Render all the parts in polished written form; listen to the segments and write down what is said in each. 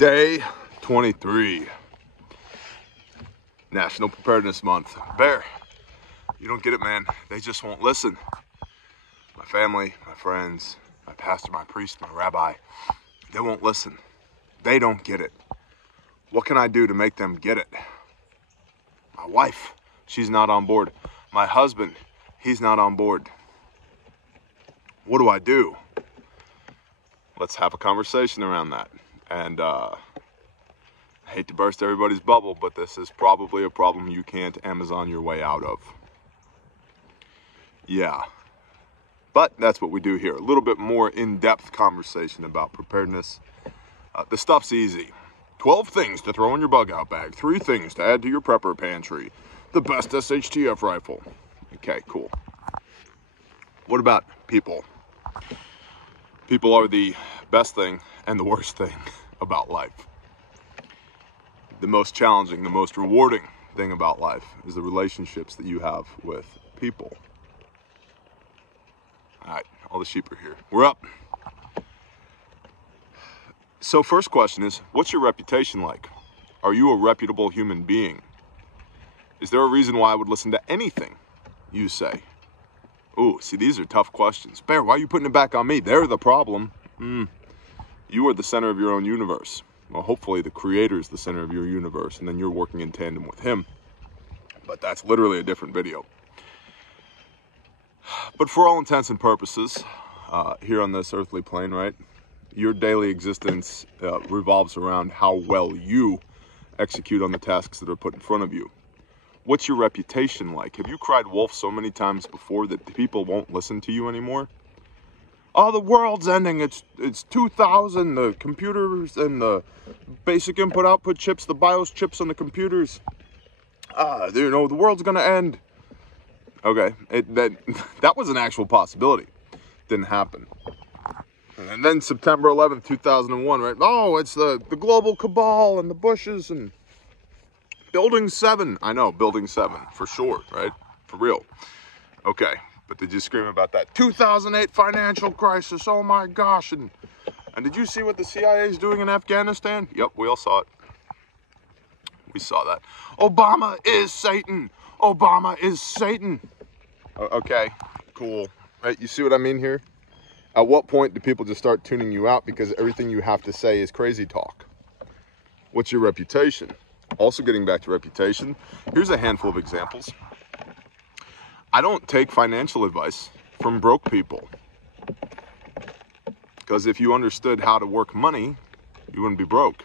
Day 23, National Preparedness Month. Bear, you don't get it, man. They just won't listen. My family, my friends, my pastor, my priest, my rabbi, they won't listen. They don't get it. What can I do to make them get it? My wife, she's not on board. My husband, he's not on board. What do I do? Let's have a conversation around that. And I hate to burst everybody's bubble, but this is probably a problem you can't Amazon your way out of. Yeah, but that's what we do here. A little bit more in-depth conversation about preparedness. The stuff's easy. 12 things to throw in your bug out bag. 3 things to add to your prepper pantry. The best SHTF rifle. Okay, cool. What about people? People are the best thing and the worst thing about life. The most challenging, the most rewarding thing about life is the relationships that you have with people. All right, all the sheep are here. We're up. So first question is, what's your reputation like? Are you a reputable human being? Is there a reason why I would listen to anything you say? Ooh, see, these are tough questions. Bear, why are you putting it back on me? They're the problem. You are the center of your own universe. Well, hopefully the creator is the center of your universe, and then you're working in tandem with him. But that's literally a different video. But for all intents and purposes, here on this earthly plane, right, your daily existence revolves around how well you execute on the tasks that are put in front of you. What's your reputation like? Have you cried wolf so many times before that people won't listen to you anymore? Oh, the world's ending. It's 2000. The computers and the basic input-output chips, the BIOS chips on the computers. The world's gonna end. Okay, that was an actual possibility. Didn't happen. And then September 11th, 2001, right? Oh, it's the global cabal and the Bushes and Building 7. I know, Building 7, for sure, right? For real. Okay, but did you scream about that 2008 financial crisis? Oh my gosh, and did you see what the CIA is doing in Afghanistan? Yep, we all saw it. We saw that. Obama is Satan. Obama is Satan. Okay, cool. Right, you see what I mean here? At what point do people just start tuning you out because everything you have to say is crazy talk? What's your reputation? Also getting back to reputation, here's a handful of examples. I don't take financial advice from broke people. Because if you understood how to work money, you wouldn't be broke.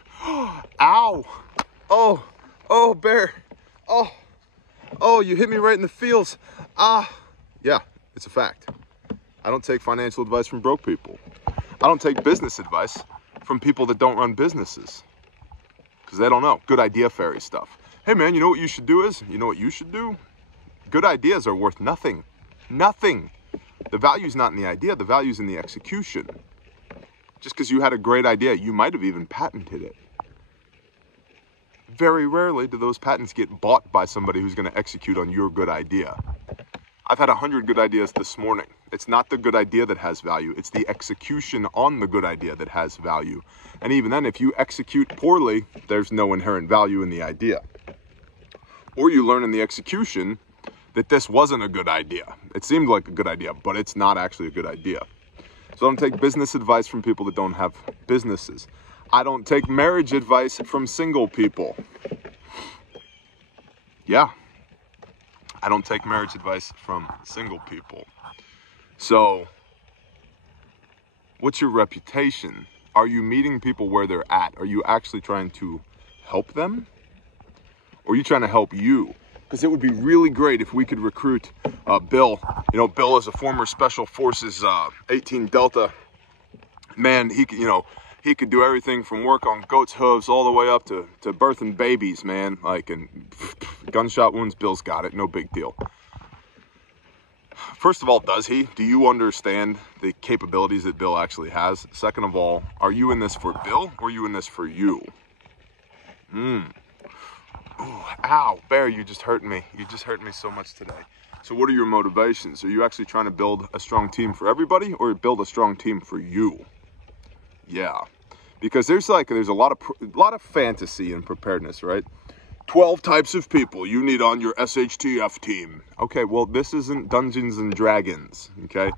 Ow! Oh, Bear. Oh, you hit me right in the feels. Yeah, it's a fact. I don't take financial advice from broke people. I don't take business advice from people that don't run businesses. Because they don't know. Good idea fairy stuff. Hey man, you know what you should do is? You know what you should do? Good ideas are worth nothing. Nothing. The value's not in the idea, the value's in the execution. Just because you had a great idea, you might have even patented it. Very rarely do those patents get bought by somebody who's going to execute on your good idea. I've had 100 good ideas this morning. It's not the good idea that has value, it's the execution on the good idea that has value. And even then, if you execute poorly, there's no inherent value in the idea. Or you learn in the execution that this wasn't a good idea. It seemed like a good idea, but it's not actually a good idea. So I don't take business advice from people that don't have businesses. I don't take marriage advice from single people. Yeah. I don't take marriage advice from single people. So, what's your reputation? Are you meeting people where they're at? Are you actually trying to help them? Or are you trying to help you? Because it would be really great if we could recruit Bill. You know, Bill is a former Special Forces 18 Delta. Man, he could do everything from work on goat's hooves all the way up to birthing babies, man. Like, and gunshot wounds, Bill's got it, no big deal. First of all, does he? Do you understand the capabilities that Bill actually has? Second of all, are you in this for Bill or are you in this for you? Ooh, ow, Bear, you just hurt me. You just hurt me so much today. So what are your motivations? Are you actually trying to build a strong team for everybody or build a strong team for you? Yeah, Because there's a lot of fantasy in preparedness, right? 12 types of people you need on your SHTF team. Okay, well, this isn't Dungeons and Dragons, okay?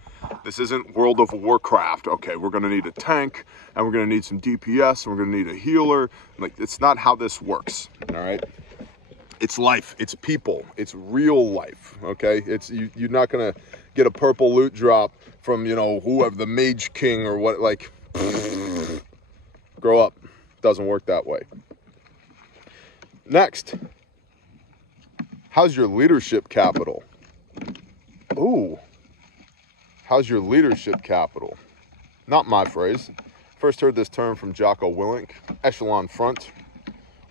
This isn't World of Warcraft. Okay, we're gonna need a tank, and we're gonna need some DPS, and we're gonna need a healer. Like, it's not how this works, all right? It's life, it's people, it's real life, okay? You're not gonna get a purple loot drop from, you know, whoever, the Mage King or what, like, grow up. Doesn't work that way. Next, how's your leadership capital? Ooh, how's your leadership capital? Not my phrase. First heard this term from Jocko Willink. Echelon front,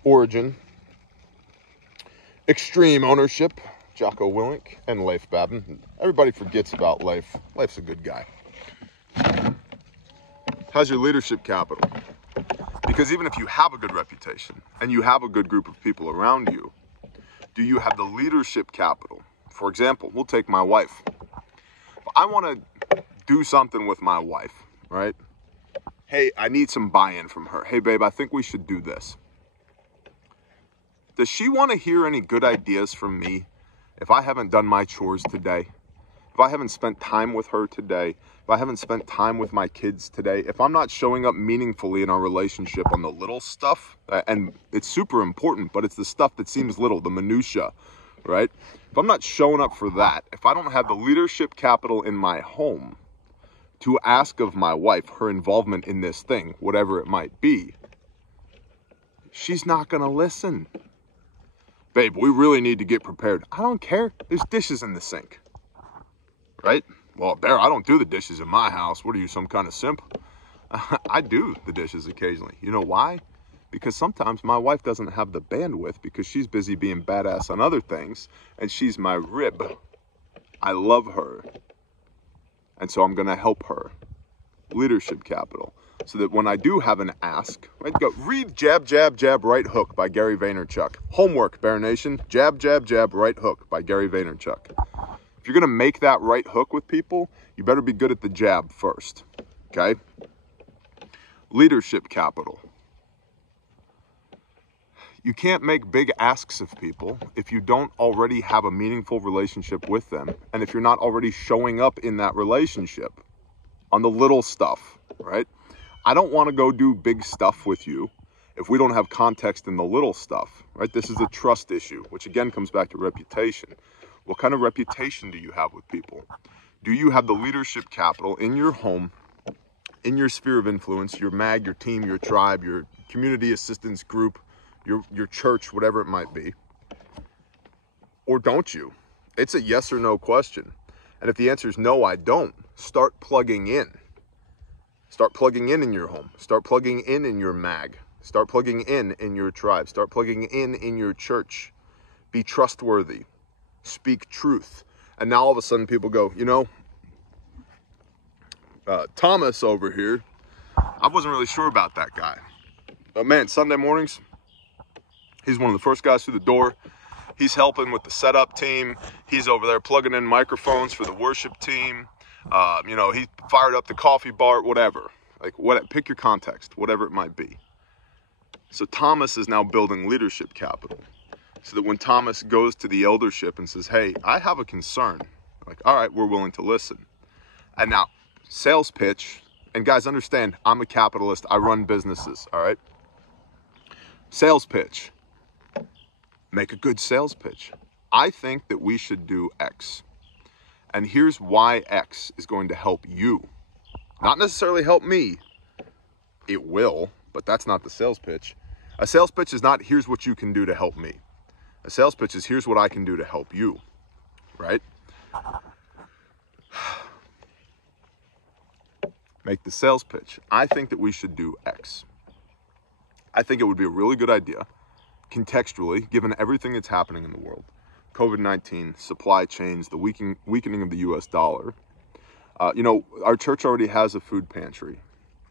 origin, extreme ownership, Jocko Willink, and Leif Babin. Everybody forgets about Leif. Leif's a good guy. How's your leadership capital? Because even if you have a good reputation and you have a good group of people around you, do you have the leadership capital? For example, we'll take my wife. I want to do something with my wife, right? Hey, I need some buy-in from her. Hey, babe, I think we should do this. Does she want to hear any good ideas from me if I haven't done my chores today? If I haven't spent time with her today? If I haven't spent time with my kids today? If I'm not showing up meaningfully in our relationship on the little stuff, and it's super important, but it's the stuff that seems little, the minutia, right? If I'm not showing up for that, if I don't have the leadership capital in my home to ask of my wife her involvement in this thing, whatever it might be, she's not going to listen. Babe, we really need to get prepared. I don't care. There's dishes in the sink. Right? Well, Bear, I don't do the dishes in my house. What are you, some kind of simp? I do the dishes occasionally. You know why? Because sometimes my wife doesn't have the bandwidth because she's busy being badass on other things, and she's my rib. I love her. And so I'm going to help her. Leadership capital. So that when I do have an ask, right, go read Jab, Jab, Jab, Right Hook by Gary Vaynerchuk. Homework, Bear Nation. Jab, Jab, Jab, Right Hook by Gary Vaynerchuk. If you're going to make that right hook with people, you better be good at the jab first, okay? Leadership capital. You can't make big asks of people if you don't already have a meaningful relationship with them, and if you're not already showing up in that relationship on the little stuff, right? I don't want to go do big stuff with you if we don't have context in the little stuff, right? This is a trust issue, which again comes back to reputation. What kind of reputation do you have with people? Do you have the leadership capital in your home, in your sphere of influence, your mag, your team, your tribe, your community assistance group, your church, whatever it might be? Or don't you? It's a yes or no question. And if the answer is no, I don't, start plugging in. Start plugging in your home. Start plugging in your mag. Start plugging in your tribe. Start plugging in your church. Be trustworthy. Speak truth. And now all of a sudden people go, you know, Thomas over here, I wasn't really sure about that guy. But man, Sunday mornings, he's one of the first guys through the door. He's helping with the setup team. He's over there plugging in microphones for the worship team. You know, he fired up the coffee bar, whatever. Like, pick your context, whatever it might be. So Thomas is now building leadership capital. So that when Thomas goes to the eldership and says, hey, I have a concern. Like, all right, we're willing to listen. And now, sales pitch. And guys, understand, I'm a capitalist. I run businesses, all right? Sales pitch. Make a good sales pitch. I think that we should do X. And here's why X is going to help you. Not necessarily help me. It will, but that's not the sales pitch. A sales pitch is not, here's what you can do to help me. A sales pitch is, here's what I can do to help you, right? Make the sales pitch. I think that we should do X. I think it would be a really good idea, contextually, given everything that's happening in the world. COVID-19, supply chains, the weakening of the US dollar. You know, our church already has a food pantry.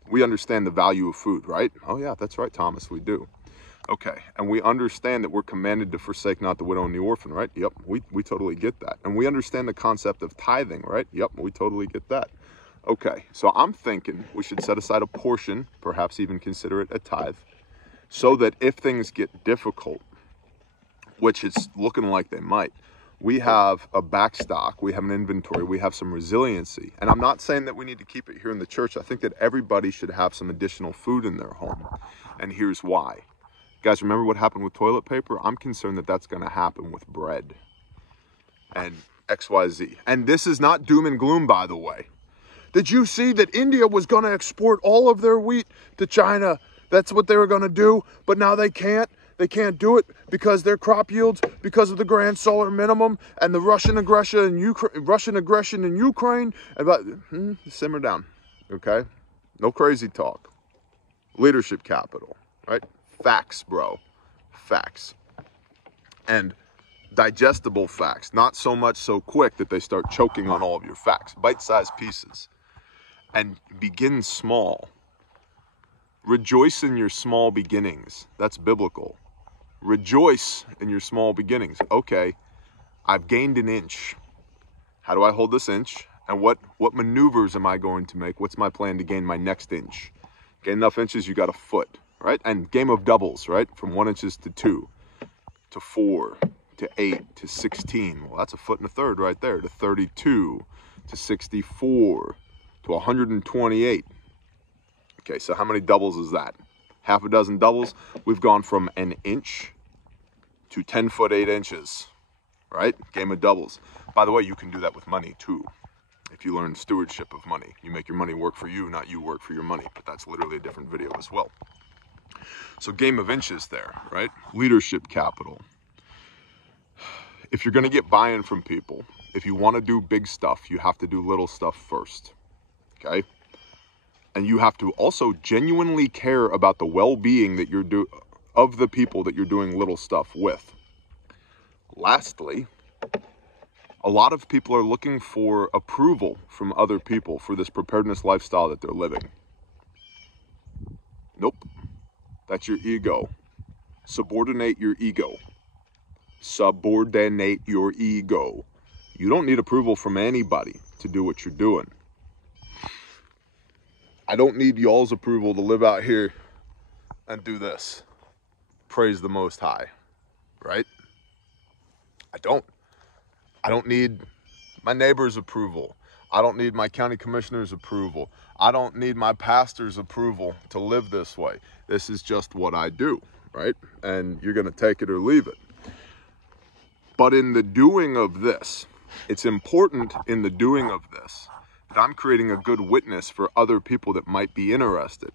We understand the value of food, right? Oh yeah, that's right, Thomas, we do. Okay, and we understand that we're commanded to forsake not the widow and the orphan, right? Yep, we totally get that. And we understand the concept of tithing, right? Yep, we totally get that. Okay, so I'm thinking we should set aside a portion, perhaps even consider it a tithe, so that if things get difficult, which it's looking like they might, we have a backstock, we have an inventory, we have some resiliency. And I'm not saying that we need to keep it here in the church. I think that everybody should have some additional food in their home. And here's why. Guys, remember what happened with toilet paper? I'm concerned that that's going to happen with bread and XYZ. And this is not doom and gloom, by the way. Did you see that India was going to export all of their wheat to China? That's what they were going to do, but now they can't. They can't do it because their crop yields, because of the grand solar minimum and the Russian aggression in Ukraine. About simmer down, okay? No crazy talk. Leadership capital, right? Facts, bro. Facts. And digestible facts, not so much so quick that they start choking on all of your facts. Bite-sized pieces. And begin small. Rejoice in your small beginnings. That's biblical. Rejoice in your small beginnings. Okay, I've gained an inch. How do I hold this inch? And what maneuvers am I going to make? What's my plan to gain my next inch? Gain enough inches, you got a foot, right? And game of doubles, right? From 1 inch to 2, to 4, to 8, to 16. Well, that's a foot and a third right there. To 32, to 64, to 128. Okay, so how many doubles is that? Half a dozen doubles. We've gone from an inch to 10 foot 8 inches, right? Game of doubles. By the way, you can do that with money too. If you learn stewardship of money, you make your money work for you, not you work for your money. But that's literally a different video as well. So game of inches there, right? Leadership capital. If you're going to get buy-in from people, if you want to do big stuff, you have to do little stuff first, okay? And you have to also genuinely care about the well-being that of the people that you're doing little stuff with. Lastly, a lot of people are looking for approval from other people for this preparedness lifestyle that they're living. Nope. That's your ego. Subordinate your ego. Subordinate your ego. You don't need approval from anybody to do what you're doing. I don't need y'all's approval to live out here and do this. Praise the Most High, right? I don't need my neighbor's approval. I don't need my county commissioner's approval. I don't need my pastor's approval to live this way. This is just what I do, right? And you're going to take it or leave it. But in the doing of this, it's important in the doing of this that I'm creating a good witness for other people that might be interested.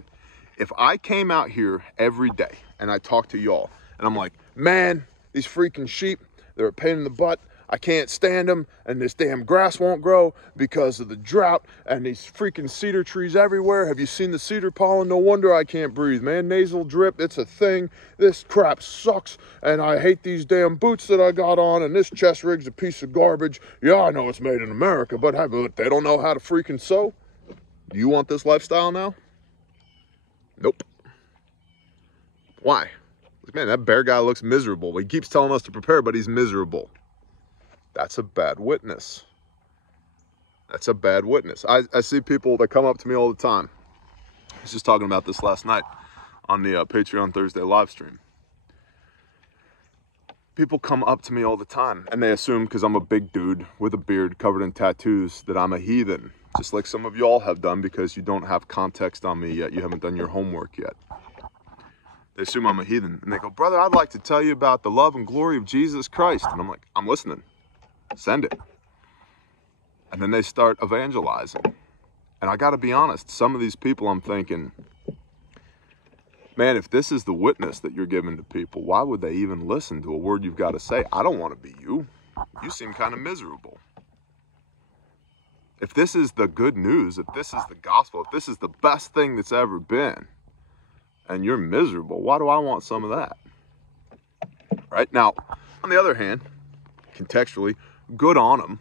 If I came out here every day and I talked to y'all and I'm like, man, these freaking sheep, they're a pain in the butt. I can't stand them, and this damn grass won't grow because of the drought, and these freaking cedar trees everywhere. Have you seen the cedar pollen? No wonder I can't breathe, man. Nasal drip, it's a thing. This crap sucks, and I hate these damn boots that I got on, and this chest rig's a piece of garbage. Yeah, I know it's made in America, but they don't know how to freaking sew. Do you want this lifestyle now? Nope. Why? Man, that bear guy looks miserable. He keeps telling us to prepare, but he's miserable. That's a bad witness. That's a bad witness. I see people that come up to me all the time. I was just talking about this last night on the Patreon Thursday live stream. People come up to me all the time and they assume because I'm a big dude with a beard covered in tattoos that I'm a heathen. Just like some of y'all have done because you don't have context on me yet. You haven't done your homework yet. They assume I'm a heathen. And they go, brother, I'd like to tell you about the love and glory of Jesus Christ. And I'm like, I'm listening. Send it. And then they start evangelizing. And I got to be honest, some of these people I'm thinking, man, if this is the witness that you're giving to people, why would they even listen to a word you've got to say? I don't want to be you. You seem kind of miserable. If this is the good news, if this is the gospel, if this is the best thing that's ever been, and you're miserable, why do I want some of that? Right? Now, on the other hand, contextually, good on them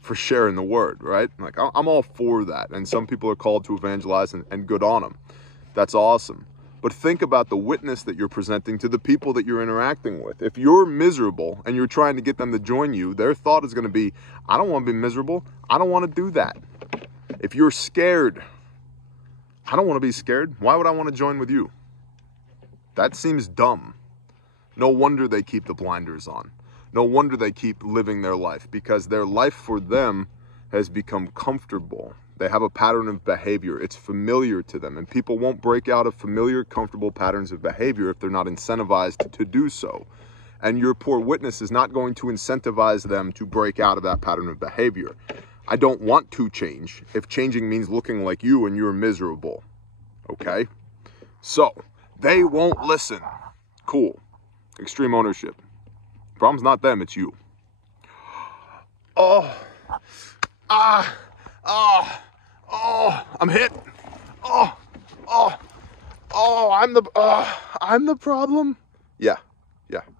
for sharing the word, right? Like, I'm all for that. And some people are called to evangelize and good on them. That's awesome. But think about the witness that you're presenting to the people that you're interacting with. If you're miserable and you're trying to get them to join you, their thought is going to be, I don't want to be miserable. I don't want to do that. If you're scared, I don't want to be scared. Why would I want to join with you? That seems dumb. No wonder they keep the blinders on. No wonder they keep living their life, because their life for them has become comfortable. They have a pattern of behavior. It's familiar to them, and people won't break out of familiar, comfortable patterns of behavior if they're not incentivized to do so. And your poor witness is not going to incentivize them to break out of that pattern of behavior. I don't want to change if changing means looking like you and you're miserable. Okay? So, they won't listen. Cool. Extreme ownership. Problem's not them, it's you. Oh, I'm hit. I'm the problem. Yeah,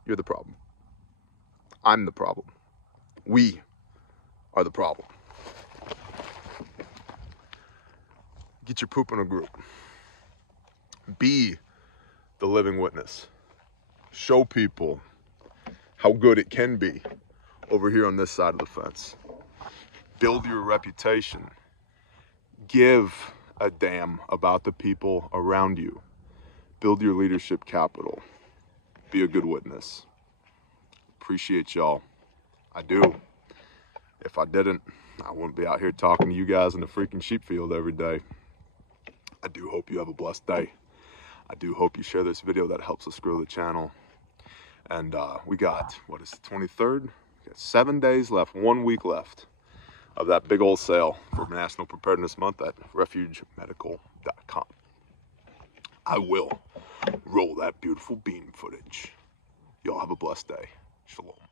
you're the problem. I'm the problem. We are the problem. Get your poop in a group. Be the living witness. Show people how good it can be over here on this side of the fence. Build your reputation. Give a damn about the people around you. Build your leadership capital. Be a good witness. Appreciate y'all. I do. If I didn't, I wouldn't be out here talking to you guys in the freaking sheep field every day. I do hope you have a blessed day. I do hope you share this video. That helps us grow the channel. And we got, what is the 23rd? We got 7 days left, 1 week left of that big old sale for National Preparedness Month at refugemedical.com. I will roll that beautiful beam footage. Y'all have a blessed day. Shalom.